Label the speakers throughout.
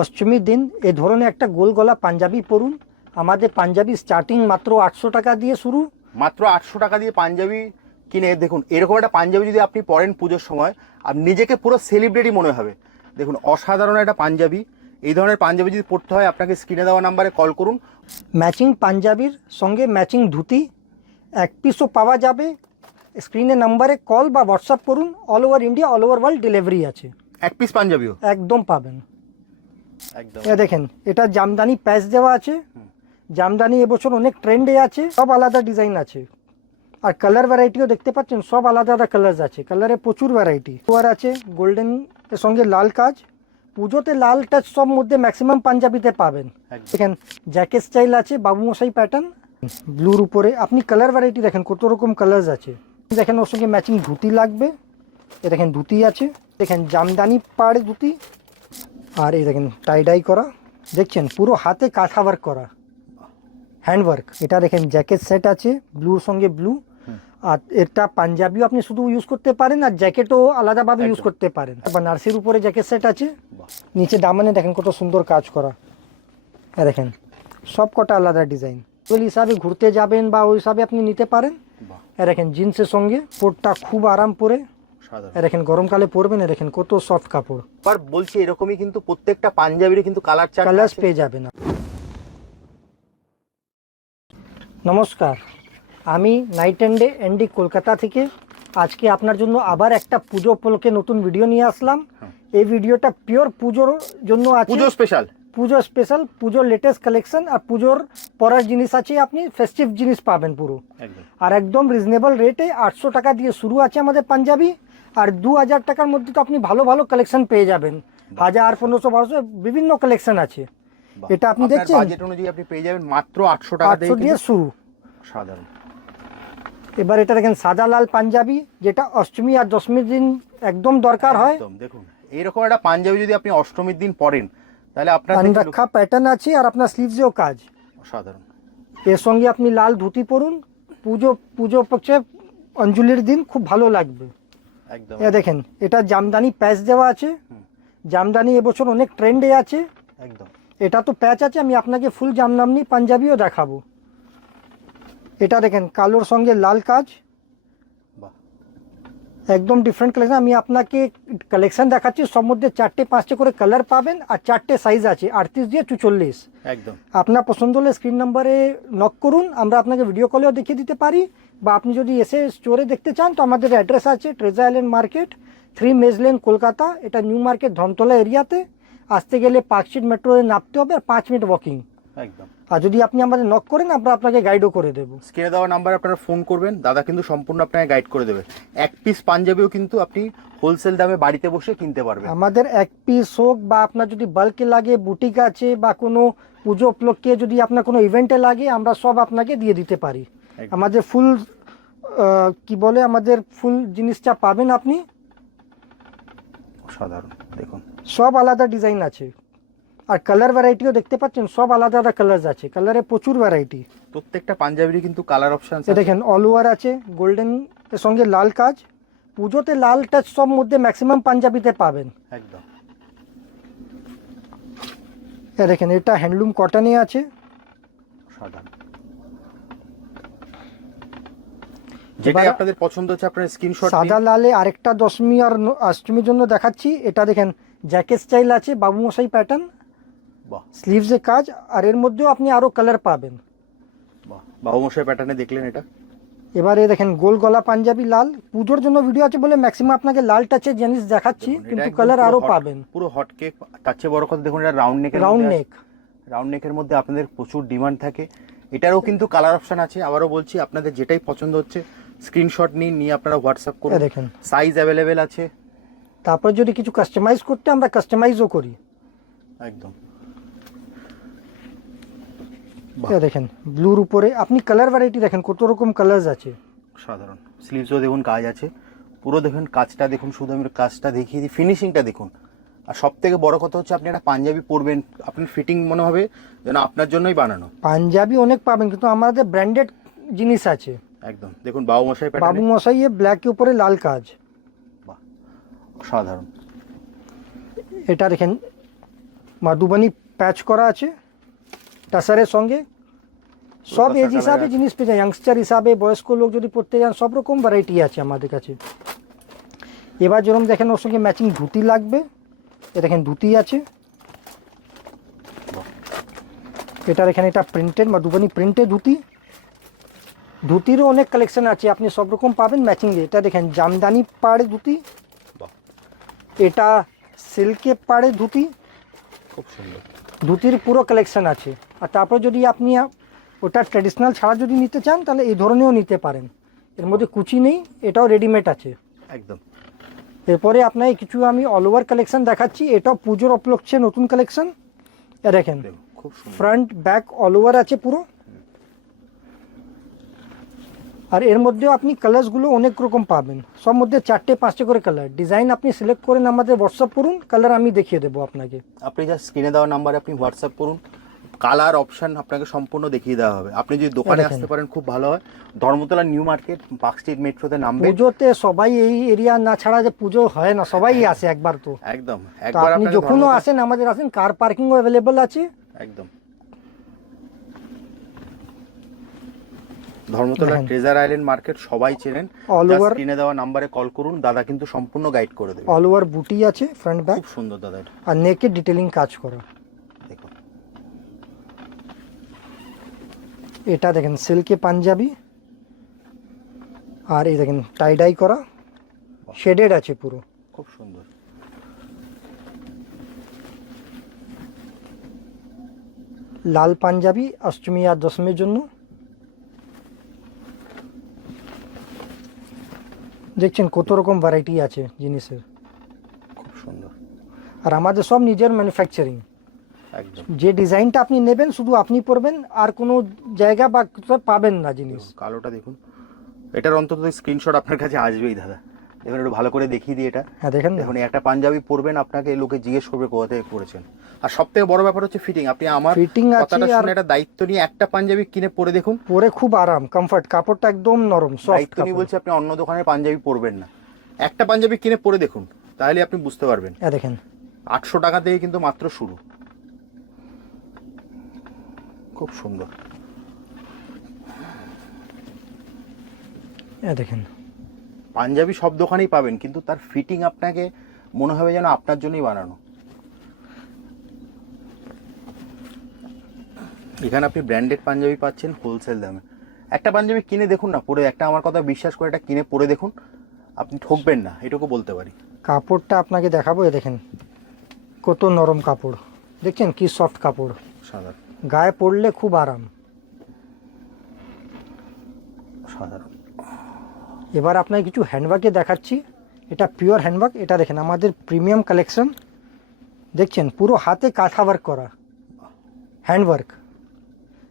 Speaker 1: অষ্টমীর দিন এ ধরনের একটা গোল গলা পাঞ্জাবি পরুন। আমাদের পাঞ্জাবি স্টার্টিং মাত্র আটশো টাকা দিয়ে শুরু।
Speaker 2: মাত্র আটশো টাকা দিয়ে পাঞ্জাবি কিনে দেখুন এরকম একটা পাঞ্জাবি যদি আপনি পরেন পুজোর সময় আর নিজেকে পুরো সেলিব্রিটি মনে হবে। দেখুন অসাধারণ একটা পাঞ্জাবি। এই ধরনের পাঞ্জাবি যদি পড়তে হয় আপনাকে স্ক্রিনে দেওয়া নাম্বারে কল করুন।
Speaker 1: ম্যাচিং পাঞ্জাবির সঙ্গে ম্যাচিং ধুতি এক পিসও পাওয়া যাবে। স্ক্রিনে নাম্বারে কল বা হোয়াটসঅ্যাপ করুন। All over India all over world delivery আছে।
Speaker 2: এক পিস পাঞ্জাবিও?
Speaker 1: একদম পাবেন। দেখেন এটা জামদানি প্যাচ দেওয়া আছে। জামদানি এবছর অনেক ট্রেন্ডে আছে সব আলাদা ডিজাইন আছে। আর কালার ভ্যারাইটিও দেখতে পাচ্ছেন সব আলাদা আলাদা কালার আছে। কালারে প্রচুর ভ্যারাইটি আর আছে গোল্ডেন এর সঙ্গে লাল কাজ। পুজোতে লাল টাচ সব মধ্যে ম্যাক্সিমাম পাঞ্জাবিতে পাবেন। দেখেন জ্যাকেট স্টাইল আছে বাবু মশাই প্যাটার্ন ব্লুর উপরে আপনি কালার ভ্যারাইটি দেখেন কত রকম কালার আছে। দেখেন ওর সঙ্গে ম্যাচিং ধুতি লাগবে। এ দেখেন ধুতি আছে। দেখেন জামদানি পাড়ে ধুতি। আর এই দেখেন টাইডাই করা দেখছেন পুরো হাতে কাঁথা ওয়ার্ক করা হ্যান্ড ওয়ার্ক এটা দেখেন জ্যাকেট সেট আছে ব্লুর সঙ্গে ব্লু আর এটা পাঞ্জাবিও আপনি শুধু ইউজ করতে পারেন আর জ্যাকেটও আলাদাভাবে ইউজ করতে পারেন। বানারসির উপরে জ্যাকেট সেট আছে নিচে দামানে দেখেন কত সুন্দর কাজ করা। এ দেখেন সব কটা আলাদা ডিজাইন ওই হিসাবে ঘুরতে যাবেন বা ওই হিসাবে আপনি নিতে পারেন। এ দেখেন জিন্সের সঙ্গে কোটটা খুব আরাম পরে দেখেন গরমকালে পরবেন এ দেখেন কত সফট কাপড়।
Speaker 2: আবার বলছি এরকমই কিন্তু প্রত্যেকটা পাঞ্জাবিরই কিন্তু কালার চার্ট
Speaker 1: কালার্স পেয়ে যাবেন নমস্কার আমি night and day ND Kolkata থেকে। আজকে আপনার জন্য আবার একটা পুজো উপলক্ষে নতুন ভিডিও নিয়ে আসলাম। এই ভিডিওটা পিওর পুজোর জন্য আছে।
Speaker 2: পুজো স্পেশাল
Speaker 1: পুজো স্পেশাল পুজোর লেটেস্ট কালেকশন আর পুজোর পরার জিনিস আছে আপনি ফেস্টিভ জিনিস পাবেন পুরো। আর একদম রিজনেবল রেটে আটশো টাকা দিয়ে শুরু আছে আমাদের পাঞ্জাবি। আর দু হাজার টাকার মধ্যে তো আপনি ভালো ভালো কালেকশন পেয়ে যাবেন। হাজার পনেরোশো বারোশো বিভিন্ন কালেকশন আছে। এটা আপনি দেখছেন?
Speaker 2: বাজেট অনুযায়ী আপনি পেয়ে যাবেন মাত্র আটশো টাকা
Speaker 1: আটশো দিয়ে শুরু।
Speaker 2: সাধারণ
Speaker 1: এবার এটা দেখেন সাদা লাল পাঞ্জাবি যেটা অষ্টমী আর দশমীর দিন একদম দরকার হয়।
Speaker 2: দেখুন এইরকম একটা পাঞ্জাবি যদি আপনি অষ্টমীর দিন পরেন তাহলে আপনার
Speaker 1: রাখা প্যাটার্ন আছে আর আপনার স্লিভসেও কাজ।
Speaker 2: সাধারণ
Speaker 1: এর সঙ্গে আপনি লাল ধুতি পরুন পুজো পুজো পক্ষে অঞ্জলির দিন খুব ভালো লাগবে। এ দেখেন এটা জামদানি প্যাচ দেওয়া আছে। জামদানি এবছর অনেক ট্রেন্ডে আছে।
Speaker 2: একদম।
Speaker 1: এটা তো প্যাচ আছে আমি আপনাকে ফুল জামদানি পাঞ্জাবিও দেখাবো। এটা দেখেন কালোর সঙ্গে লাল কাজ। একদম ডিফারেন্ট কালেকশন আমি আপনাকে কালেকশন দেখাচ্ছি সব মধ্যে চারটে পাঁচটে করে কালার পাবেন আর চারটে সাইজ আছে আটত্রিশ দিয়ে চুচল্লিশ।
Speaker 2: একদম।
Speaker 1: আপনার পছন্দ হলে স্ক্রিন নাম্বারে নক করুন আমরা আপনাকে ভিডিও কলেও দেখিয়ে দিতে পারি। বা আপনি যদি এসে স্টোরে দেখতে চান তো আমাদের অ্যাড্রেস আছে treasure island market three Madge Lane Kolkata এটা নিউ মার্কেট ধনতলা এরিয়াতে। আসতে গেলে পার্কশিট মেট্রোতে নামতে হবে আর পাঁচ মিনিট ওয়াকিং
Speaker 2: একদম।
Speaker 1: আর যদি আপনি আমাদের নক করেন আমরা আপনাকে গাইডও করে দেবো।
Speaker 2: স্ক্রিনে দেওয়া নাম্বার আপনারা ফোন করবেন। দাদা কিন্তু সম্পূর্ণ আপনাকে গাইড করে দেবে। এক পিস পাঞ্জাবিও কিন্তু আপনি হোলসেল দামে বাড়িতে বসে কিনতে পারবেন।
Speaker 1: আমাদের এক পিস হোক বা আপনার যদি বাল্কে লাগে বুটিক আছে বা কোনো পুজো উপলক্ষে যদি আপনার কোনো ইভেন্টে লাগে আমরা সব আপনাকে দিয়ে দিতে পারি। আমাদের ফুল কি বলে আমাদের ফুল জিনিসটা পাবেন আপনি?
Speaker 2: সাধারণ দেখুন।
Speaker 1: সব আলাদা ডিজাইন আছে। আর কালার ভ্যারাইটিও দেখতে পাচ্ছেন সব আলাদা আলাদা কালার আছে। কালারে প্রচুর ভ্যারাইটি
Speaker 2: প্রত্যেকটা পাঞ্জাবিরই কিন্তু কালার অপশন
Speaker 1: দেখেন অল ওভার আছে গোল্ডেন এর সঙ্গে লাল কাজ। পুজোতে লাল টাচ সব মধ্যে ম্যাক্সিমাম পাঞ্জাবিতে পাবেন।
Speaker 2: একদম।
Speaker 1: এ দেখেন এটা হ্যান্ডলুম কটনে আছে।
Speaker 2: সাধারণ যেটাই আপনাদের পছন্দ হচ্ছে আপনার স্ক্রিনশট
Speaker 1: সাদা লালে আরেকটা দশমী আর অষ্টমীর জন্য দেখাচ্ছি। এটা দেখেন জ্যাকেট স্টাইল আছে বাবু মশাই প্যাটার্ন
Speaker 2: বাহ
Speaker 1: স্লিভসে কাজ আর এর মধ্যেও আপনি আরও কালার পাবেন।
Speaker 2: বাহ বাবু মশাই প্যাটার্নে দেখলেন এটা?
Speaker 1: এবারে দেখেন গোল গলা পাঞ্জাবি লাল। পুজোর জন্য ভিডিও আছে বলে ম্যাক্সিমাম আপনাকে লাল টাচের জিনিস দেখাচ্ছি কিন্তু কালার
Speaker 2: hot-
Speaker 1: পাবেন।
Speaker 2: পুরো হট কেক চেয়ে বড় কথা দেখুন এটা রাউন্ড নেকের
Speaker 1: রাউন্ড নেক
Speaker 2: রাউন্ড নেকের মধ্যে আপনাদের প্রচুর ডিমান্ড থাকে। এটারও কিন্তু কালার অপশন আছে আবারও বলছি আপনাদের যেটাই পছন্দ হচ্ছে স্ক্রিনশট নিন নিয়ে আপনারা হোয়াটসঅ্যাপ করুন।
Speaker 1: দেখেন।
Speaker 2: সাইজ অ্যাভেলেবেল আছে।
Speaker 1: তারপর যদি কিছু কাস্টমাইজ করতে আমরা কাস্টমাইজও করি।
Speaker 2: একদম।
Speaker 1: দেখেন ব্লুর উপরে আপনি কালার ভ্যারাইটি দেখেন কত রকম কালার আছে।
Speaker 2: সাধারণ। স্লিভসও দেখুন কাজ আছে। পুরো দেখুন কাজটা দেখুন শুধু আমি কাজটা দেখিয়ে দিই। ফিনিশিংটা দেখুন। আর সব থেকে বড় কথা হচ্ছে আপনি একটা পাঞ্জাবি পরবেন। আপনার ফিটিং মনে হবে যেন আপনার জন্যই বানানো।
Speaker 1: পাঞ্জাবি অনেক পাবেন কিন্তু আমাদের ব্র্যান্ডেড জিনিস আছে।
Speaker 2: একদম। দেখুন বাবু মশাই
Speaker 1: বাবু মশাই এ ব্ল্যাকের উপরে লাল কাজ।
Speaker 2: সাধারণ
Speaker 1: এটা দেখেন মাধুবানি প্যাচ করা আছে টাসারের সঙ্গে। সব এজ হিসাবে জিনিস পেয়ে যায় ইয়াংস্টার হিসাবে বয়স্ক লোক যদি পড়তে যান সব রকম ভ্যারাইটি আছে আমাদের কাছে। এবার যেরকম দেখেন ওর সঙ্গে ম্যাচিং ধুতি লাগবে। এ দেখেন ধুতি আছে। এটার এখানে এটা প্রিন্টেড মাধুবানি প্রিন্টেড ধুতি। ধুতিরও অনেক কালেকশন আছে আপনি সব রকম পাবেন ম্যাচিং এটা দেখেন জামদানি পাড়ে ধুতি এটা সিল্কে পাড়ে ধুতি
Speaker 2: খুব সুন্দর।
Speaker 1: ধুতির পুরো কালেকশন আছে। আর তারপর যদি আপনি ওটা ট্র্যাডিশনাল ছাড়া যদি নিতে চান তাহলে এই ধরনেরও নিতে পারেন। এর মধ্যে কুচি নেই এটাও রেডিমেড আছে।
Speaker 2: একদম।
Speaker 1: এরপরে আপনাকে কিছু আমি অল ওভার কালেকশন দেখাচ্ছি এটাও পুজোর উপলক্ষে নতুন কালেকশন দেখেন
Speaker 2: দেখুন খুব
Speaker 1: ফ্রন্ট ব্যাক অল ওভার আছে পুরো। আর এর মধ্যেও আপনি কালার্সগুলো অনেক রকম পাবেন। সব মধ্যে চারটে পাঁচটে করে কালার ডিজাইন আপনি সিলেক্ট করেন আমাদের হোয়াটসঅ্যাপ করুন কালার আমি দেখিয়ে দেবো আপনাকে।
Speaker 2: আপনি যা স্ক্রিনে দেওয়া নাম্বারে আপনি হোয়াটসঅ্যাপ করুন। কালার অপশন আপনাকে সম্পূর্ণ দেখিয়ে দেওয়া হবে। আপনি যদি দোকানে আসতে পারেন খুব ভালো হয়। Dharmatala new market park street মেট্রোতে নামবেন।
Speaker 1: পুজোতে সবাই এই এরিয়া না ছাড়া যে পুজো হয় না সবাই আসে একবার তো।
Speaker 2: একদম। একবার
Speaker 1: আপনি যখনও আসেন আমাদের আসেন কার পার্কিংও অ্যাভেলেবল আছে।
Speaker 2: একদম। ধর্মতলা। ট্রেজার আইল্যান্ড মার্কেট সবাই চেনেন।
Speaker 1: All over-
Speaker 2: স্ক্রিনে দেওয়া নাম্বারে কল করুন দাদা কিন্তু সম্পূর্ণ গাইড করে দেবে।
Speaker 1: অল ওভার বুটি আছে ফ্রন্ট ব্যাক
Speaker 2: খুব সুন্দর দাদা
Speaker 1: আর নেকে ডিটেলিং কাজ করা।
Speaker 2: দেখুন
Speaker 1: এটা দেখেন সিল্কে পাঞ্জাবি। আর এই দেখেন টাইডাই করা। শেডেড আছে পুরো।
Speaker 2: খুব সুন্দর।
Speaker 1: লাল পাঞ্জাবি অষ্টমী আর দশমীর জন্য। দেখছেন কত রকম ভ্যারাইটি আছে জিনিসের।
Speaker 2: খুব সুন্দর।
Speaker 1: আর আমাদের সব নিজের ম্যানুফ্যাকচারিং
Speaker 2: একদম।
Speaker 1: যে ডিজাইনটা আপনি নেবেন শুধু আপনি পরবেন আর কোনো জায়গা বা পাবেন না জিনিস।
Speaker 2: কালোটা দেখুন। এটার অন্তত স্ক্রিনশট আপনার কাছে আসবেই দাদা। দেখুন একটু ভালো করে দেখিয়ে দিই এটা।
Speaker 1: হ্যাঁ দেখেন না।
Speaker 2: দেখুন একটা পাঞ্জাবি পরবেন আপনাকে লোকে জিজ্ঞেস করবে কোথা থেকে করেছেন আর সব থেকে বড় ব্যাপার হচ্ছে ফিটিং আপনি আমার
Speaker 1: ফিটিং
Speaker 2: কথাটা শুনে একটা দায়িত্ব নিয়ে একটা পাঞ্জাবি কিনে পরে দেখুন।
Speaker 1: পরে খুব আরাম কমফর্ট কাপড়টা একদম নরম সফট
Speaker 2: দায়িত্ব নিয়ে বলছি আপনি অন্য দোকানের পাঞ্জাবি পরবেন না। একটা পাঞ্জাবি কিনে পরে দেখুন তাহলে আপনি বুঝতে পারবেন।
Speaker 1: হ্যাঁ দেখেন।
Speaker 2: আটশো টাকা থেকে কিন্তু মাত্র শুরু। খুব সুন্দর।
Speaker 1: হ্যাঁ দেখেন।
Speaker 2: পাঞ্জাবি সব দোকানেই পাবেন কিন্তু তার ফিটিং আপনাকে মনে হবে যেন আপনার জন্যই বানানো। এখানে আপনি ব্র্যান্ডেড পাঞ্জাবি পাচ্ছেন হোলসেল দামে। একটা পাঞ্জাবি কিনে দেখুন না পরে একটা আমার কথা বিশ্বাস করে এটা কিনে পরে দেখুন। আপনি ঠকবেন না এটুকু বলতে পারি।
Speaker 1: কাপড়টা আপনাকে দেখাবো এ দেখেন। কত নরম কাপড়। দেখছেন কি সফট কাপড়।
Speaker 2: সাধারণ।
Speaker 1: গায়ে পরলে খুব আরাম।
Speaker 2: সাধারণ।
Speaker 1: এবার আপনাকে কিছু হ্যান্ডওয়ার্কে দেখাচ্ছি। এটা পিওর হ্যান্ডব্যাগ এটা দেখেন আমাদের প্রিমিয়াম কালেকশন দেখছেন পুরো হাতে কাঁথা ওয়ার্ক করা। হ্যান্ডওয়ার্ক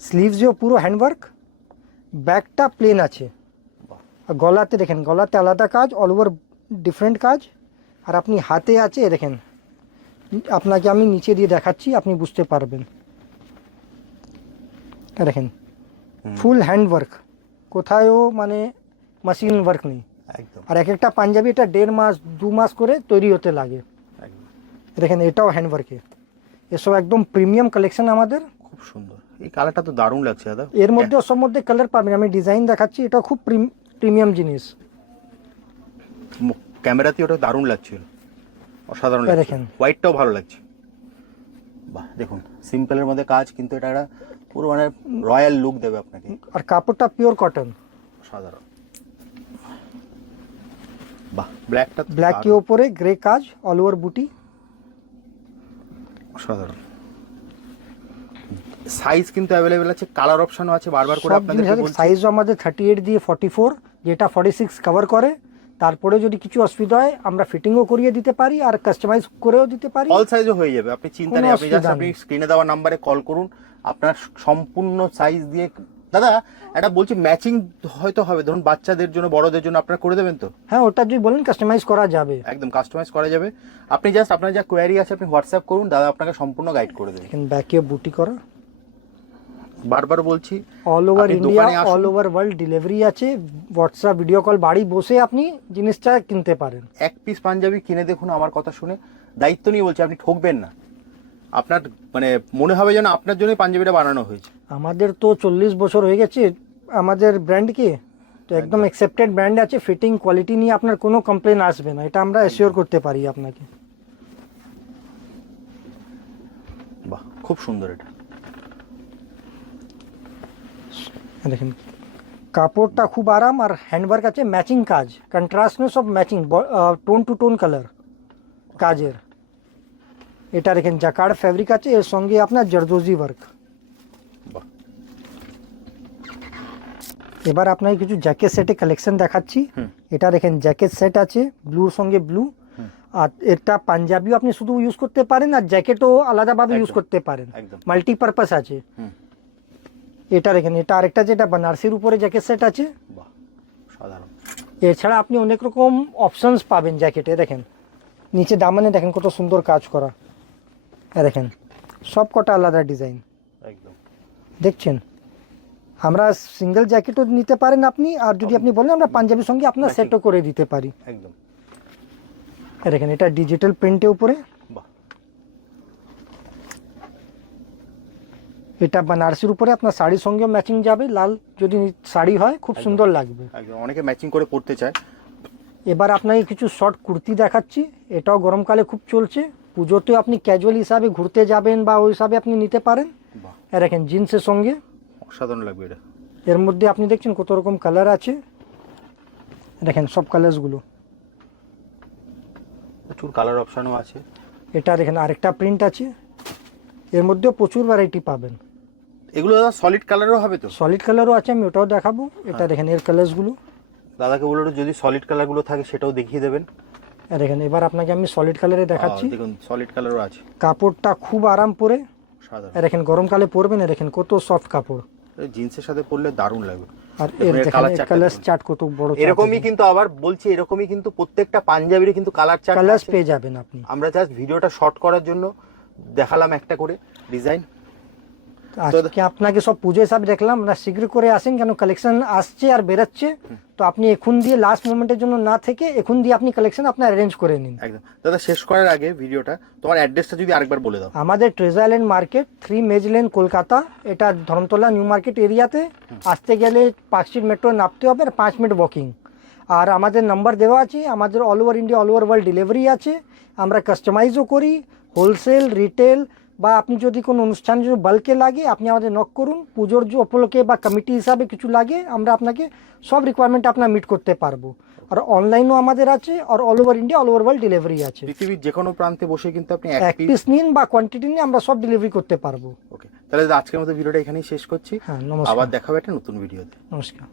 Speaker 1: স্লিভসেও পুরো হ্যান্ডওয়ার্ক ব্যাকটা প্লেন আছে। আর গলাতে দেখেন গলাতে আলাদা কাজ অল ওভার ডিফারেন্ট কাজ। আর আপনি হাতে আছে দেখেন আপনাকে আমি নিচে দিয়ে দেখাচ্ছি আপনি বুঝতে পারবেন। দেখেন ফুল হ্যান্ডওয়ার্ক কোথায়ও মানে মেশিন ওয়ার্ক নেই। আর এক একটা পাঞ্জাবি এটা দেড় মাস দু মাস করে তৈরি হতে লাগে। দেখেন এটাও হ্যান্ডওয়ার্কে এসব একদম প্রিমিয়াম কালেকশন আমাদের।
Speaker 2: খুব সুন্দর। এই কালারটা তো দারুণ লাগছে দাদা।
Speaker 1: এর মধ্যে সব মধ্যে কালার পাবেন। আমি ডিজাইন দেখাচ্ছি এটা খুব প্রিমিয়াম জিনিস।
Speaker 2: ক্যামেরাতে ওটা দারুণ লাগছিল। অসাধারণ
Speaker 1: দেখেন।
Speaker 2: হোয়াইটটাও ভালো লাগছে। বাহ দেখুন সিম্পলের মধ্যে কাজ কিন্তু এটা একটা পুরো মানে রয়্যাল লুক দেবে আপনাকে।
Speaker 1: আর কাপড়টা পিওর কটন
Speaker 2: সাধারণ বাহ ব্ল্যাকটা
Speaker 1: ব্ল্যাক কে ওপরে গ্রে কাজ অল ওভার বুটি
Speaker 2: সাধারণ সাইজ কিন্তু অ্যাভেলেবেল আছে কালার অপশনও আছে বারবার করে আপনাদের
Speaker 1: সাইজও আমাদের থার্টি এইট দিয়ে ফর্টি ফোর যেটা ফর্টি সিক্স কভার করে। তারপরে যদি কিছু অসুবিধা হয় আমরা ফিটিংও করিয়ে দিতে পারি আর কাস্টমাইজ করেও দিতে পারি।
Speaker 2: অল সাইজও হয়ে যাবে আপনি চিন্তা নেই আপনি জাস্ট আপনি স্ক্রিনে দেওয়া নাম্বারে কল করুন আপনার সম্পূর্ণ সাইজ দিয়ে দাদা এটা বলছি ম্যাচিং হয়তো হবে ধরুন বাচ্চাদের জন্য বড়দের জন্য আপনারা করে দেবেন তো?
Speaker 1: হ্যাঁ ওটা যদি বলেন কাস্টমাইজ করা যাবে।
Speaker 2: একদম কাস্টমাইজ করা যাবে। আপনি জাস্ট আপনার যা কোয়ারি আছে আপনি হোয়াটসঅ্যাপ করুন দাদা আপনাকে সম্পূর্ণ গাইড করে দেবে।
Speaker 1: ব্যাকে বুটি করা।
Speaker 2: বারবার বলছি
Speaker 1: all over India all over world delivery আছে হোয়াটসঅ্যাপ ভিডিও কল বাড়ি বসে আপনি জিনিসটা কিনতে পারেন।
Speaker 2: এক পিস পাঞ্জাবি কিনে দেখুন আমার কথা শুনে দায়িত্ব নিয়ে বলছি আপনি ঠকবেন না। আপনার মানে মনে হবে যেন আপনার জন্যই পাঞ্জাবিটা বানানো হয়েছে।
Speaker 1: আমাদের তো চল্লিশ বছর হয়ে গেছে আমাদের ব্র্যান্ডকে তো একদম অ্যাকসেপ্টেড ব্র্যান্ড আছে ফিটিং কোয়ালিটি নিয়ে আপনার কোনো কমপ্লেন আসবে না এটা আমরা অ্যাসিওর করতে পারি আপনাকে।
Speaker 2: বাহ খুব সুন্দর এটা।
Speaker 1: দেখেন। কাপড়টা খুব আরাম আর হ্যান্ডওয়ার্ক আছে ম্যাচিং কাজ। Contrastness of matching tone to tone colour কাজের। এটা দেখেন জাকার্ড ফ্যাব্রিক আছে এর সঙ্গে আপনার জর্দোজি ওয়ার্ক এবার আপনাকে কিছু জ্যাকেট সেটে কালেকশন দেখাচ্ছি। এটা দেখেন জ্যাকেট সেট আছে ব্লুর সঙ্গে ব্লু আর এটা পাঞ্জাবিও আপনি শুধু ইউজ করতে পারেন আর জ্যাকেটও আলাদাভাবে ইউজ করতে পারেন। মাল্টিপারপাস আছে। এটা দেখেন এটা আরেকটা যেটা বানারসির উপরে জ্যাকেট সেট আছে।
Speaker 2: বাহ সাধারণ।
Speaker 1: এছাড়া আপনি অনেক রকম অপশনস পাবেন জ্যাকেটে দেখেন। নিচে দামানে দেখেন কত সুন্দর কাজ করা। দেখেন সব কটা আলাদা ডিজাইন
Speaker 2: একদম।
Speaker 1: দেখছেন? আমরা সিঙ্গেল জ্যাকেটও নিতে পারেন আপনি আর যদি আপনি বলেন আমরা পাঞ্জাবির সঙ্গে আপনার সেটও করে দিতে পারি।
Speaker 2: একদম।
Speaker 1: দেখেন এটা ডিজিটাল প্রিন্টের উপরে। এটা বানারসির উপরে আপনার শাড়ির সঙ্গেও ম্যাচিং যাবে লাল যদি শাড়ি হয় খুব সুন্দর লাগবে।
Speaker 2: অনেকে ম্যাচিং করে পড়তে চায়।
Speaker 1: এবার আপনাকে কিছু শর্ট কুর্তি দেখাচ্ছি এটাও গরমকালে খুব চলছে। পুজোতে আপনি ক্যাজুয়াল হিসাবে ঘুরতে যাবেন বা ওই হিসাবে আপনি নিতে পারেন। দেখেন জিন্সের সঙ্গে।
Speaker 2: অসাধারণ লাগবে এটা।
Speaker 1: এর মধ্যে আপনি দেখছেন কত রকম কালার আছে। দেখেন সব কালার্সগুলো
Speaker 2: প্রচুর কালার অপশানও আছে।
Speaker 1: এটা দেখেন আরেকটা প্রিন্ট আছে। এর মধ্যেও প্রচুর ভ্যারাইটি পাবেন।
Speaker 2: এগুলো সলিড কালারও হবে তো?
Speaker 1: সলিড কালারও আছে আমি ওটাও দেখাবো। এটা
Speaker 2: হ্যাঁ।
Speaker 1: দেখেন এর কালার্সগুলো
Speaker 2: দাদাকে বলল যদি সলিড কালারগুলো থাকে সেটাও দেখিয়ে দেবেন।
Speaker 1: এ দেখেন এবার আপনাকে আমি সলিড কালারে দেখাচ্ছি।
Speaker 2: দেখুন সলিড কালারও আছে।
Speaker 1: কাপড়টা খুব আরাম পরে। দেখেন গরমকালে পরবেন দেখেন কত সফট কাপড়।
Speaker 2: জিন্সের সাথে পরলে দারুণ লাগবে।
Speaker 1: আর এর দেখেন কালার চার্ট কত বড়
Speaker 2: এরকমই কিন্তু আবার বলছি এরকমই কিন্তু প্রত্যেকটা পাঞ্জাবিরই কিন্তু কালার চার্ট
Speaker 1: কালার্স পেয়ে যাবেন আপনি।
Speaker 2: আমরা জাস্ট ভিডিওটা শর্ট করার জন্য দেখালাম একটা করে ডিজাইন
Speaker 1: আজকে আপনাকে সব পুজো হিসাবে দেখলাম না শীঘ্র করে আসেন কেন? কালেকশন আসছে আর বেরোচ্ছে। তো আপনি এখন দিয়ে লাস্ট মোমেন্টের জন্য না থেকে এখন দিয়ে আপনি কালেকশন আপনার অ্যারেঞ্জ করে নিন।
Speaker 2: একদম। দাদা শেষ করার আগে ভিডিওটা তোমার অ্যাড্রেসটা যদি আরেকবার বলে দাও।
Speaker 1: আমাদের Treasure Market three Madge Lane Kolkata এটা ধর্মতলা নিউ মার্কেট এরিয়াতে। আসতে গেলে পাঁচ সিট মেট্রো নামতে হবে আর পাঁচ মিনিট ওয়াকিং আর আমাদের নাম্বার দেওয়া আছে আমাদের all over India all over world delivery আছে। আমরা কাস্টমাইজও করি হোলসেল রিটেল বা আপনি যদি কোনো অনুষ্ঠান যদি বাল্কে লাগে আপনি আমাদের নক করুন। পুজোর যে উপলক্ষে বা কমিটি হিসাবে কিছু লাগে আমরা আপনাকে সব রিকোয়ারমেন্ট আপনার মিট করতে পারব। আর অনলাইনও আমাদের আছে আর all over India all over world delivery আছে।
Speaker 2: পৃথিবীর যে কোনো প্রান্তে বসে কিন্তু আপনি এক পিস
Speaker 1: নিন বা কোয়ান্টিটি নিয়ে আমরা সব ডেলিভারি করতে পারব।
Speaker 2: ওকে তাহলে আজকের মতো ভিডিওটা এখানেই শেষ করছি।
Speaker 1: হ্যাঁ নমস্কার।
Speaker 2: আবার দেখা হবে একটা নতুন ভিডিওতে।
Speaker 1: নমস্কার।